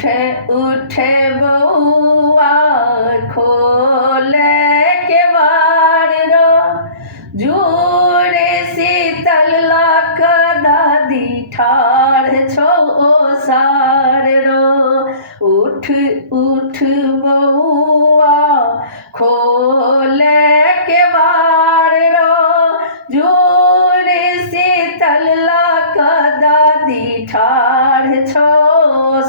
उठे उठे बउआ खोले के बार रो जुड़े शीतल लाख दादी ठाड़ छो सार रो उठ उठ बउआ खोले के बार रो जुड़े शीतल लाख दादी ठाड़ छो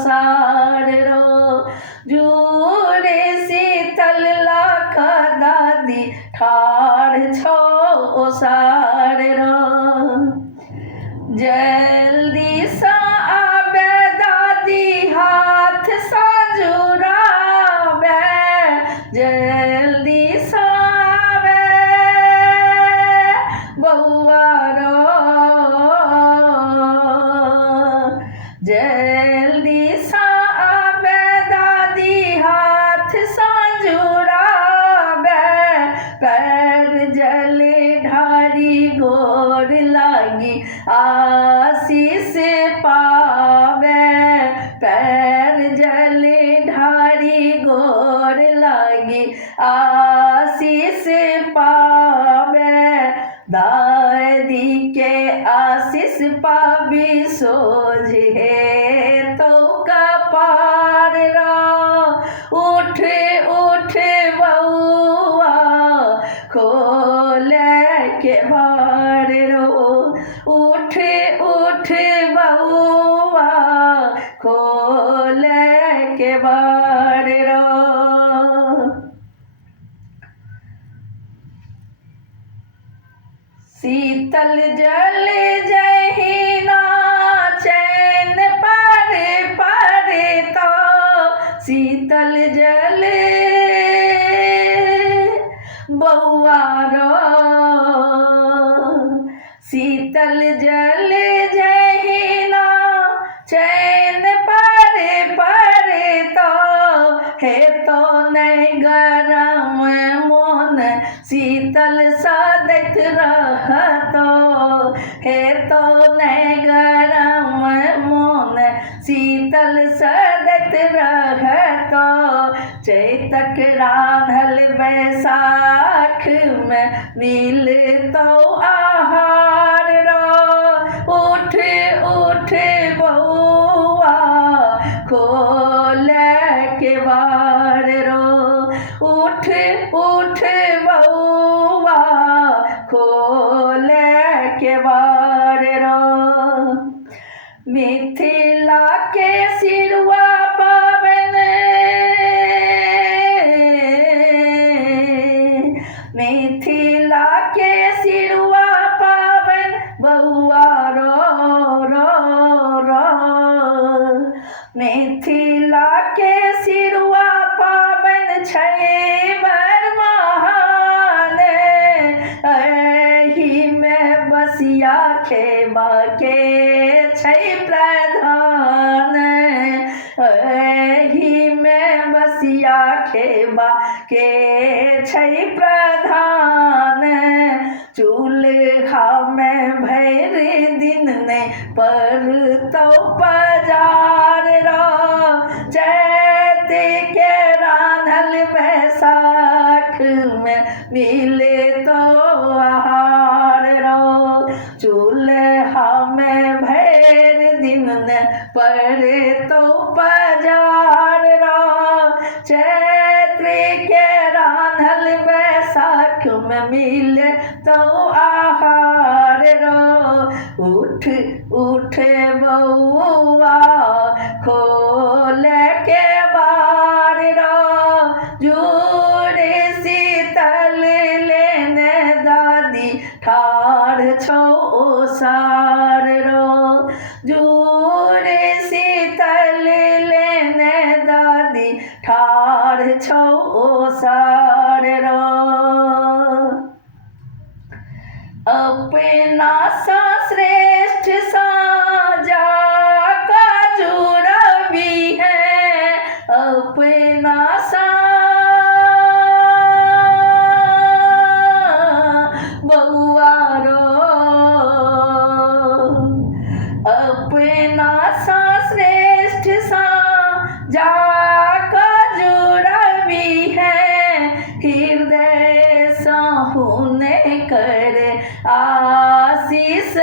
सार रो जुड़े शीतल लाख दादी ठाड़ छो सार रो जल्दी सा आबे दादी हाथ सा जुड़ाबे जल्दी सा आबे बउआ रो जल्दी सा आबे दादी हाथ सा जुड़ाबे पैर जले ढारी गोर लागी आशीष पावे पैर जले ढारी गोर लागी आशीष पावे दादी के आशीष पावी सोझे तो कपार रो उठ उठ बउआ खोले के बार रो उठ उठ बउआ खोले के बार रो शीतल जल जहिना चैन पर तो शीतल जल बउआ रो शीतल जल जहिना चैन पर तो है तो नहीं गरम मोन शीतल सदत रहतो है तो नहीं गरम मोन शीतल सदत रहतो चैतक राधल बैसाख में मिल तो आहार रो उठ उठ बउआ खोले के बार रो उठ उठ बउआ खोले के बार रो मिथिला के सिरवा पावन मिथिला के सिरवा पावन बउआ रो रो रो मिथिला के सिरवा पावन छै बर महान एही में बसिया खेबा के छै प्रधान एही में बसिया खेबा के छै प्रधान चूल्हा में भैर दिन ने पर तो बाजार रो चैत के राधल बैसाख में मिले तो आहार रो चूल्हा में भैर दिन ने पर तो बाजार रो चैत्र के राधल बैसाख में मिले तो आहार रो उठ उठ बउआ खोले के बार रो जुड़े शीतल लेने दादी ठाड़ छो सार रो जुड़े शीतल लेने दादी ठाड़ छो सार रो अपना सा श्रेष्ठ साजा का जुड़ा भी है अपना सा बउआ रो अपना सा श्रेष्ठ सा जाका जुड़बी है हृदय सहुने कर आशीष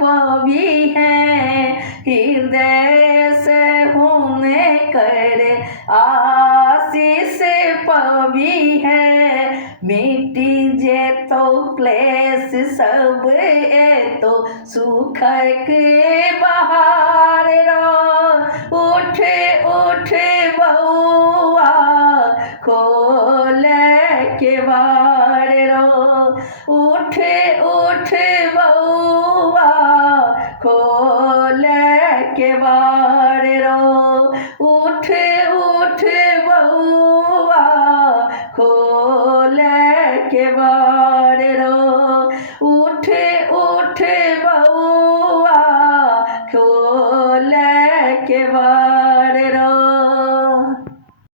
पवी है हृदय से होने कर आशीष पवी है मिट्टी जे तो क्लेश सब ए तो सुख के बहार रो उठ उठ बउआ खोल के बार रो उठ उठ बउआ खोल के बार रो उठ उठ बउआ खोल के बार रो उठ उठ बउआ खोल के बार रो।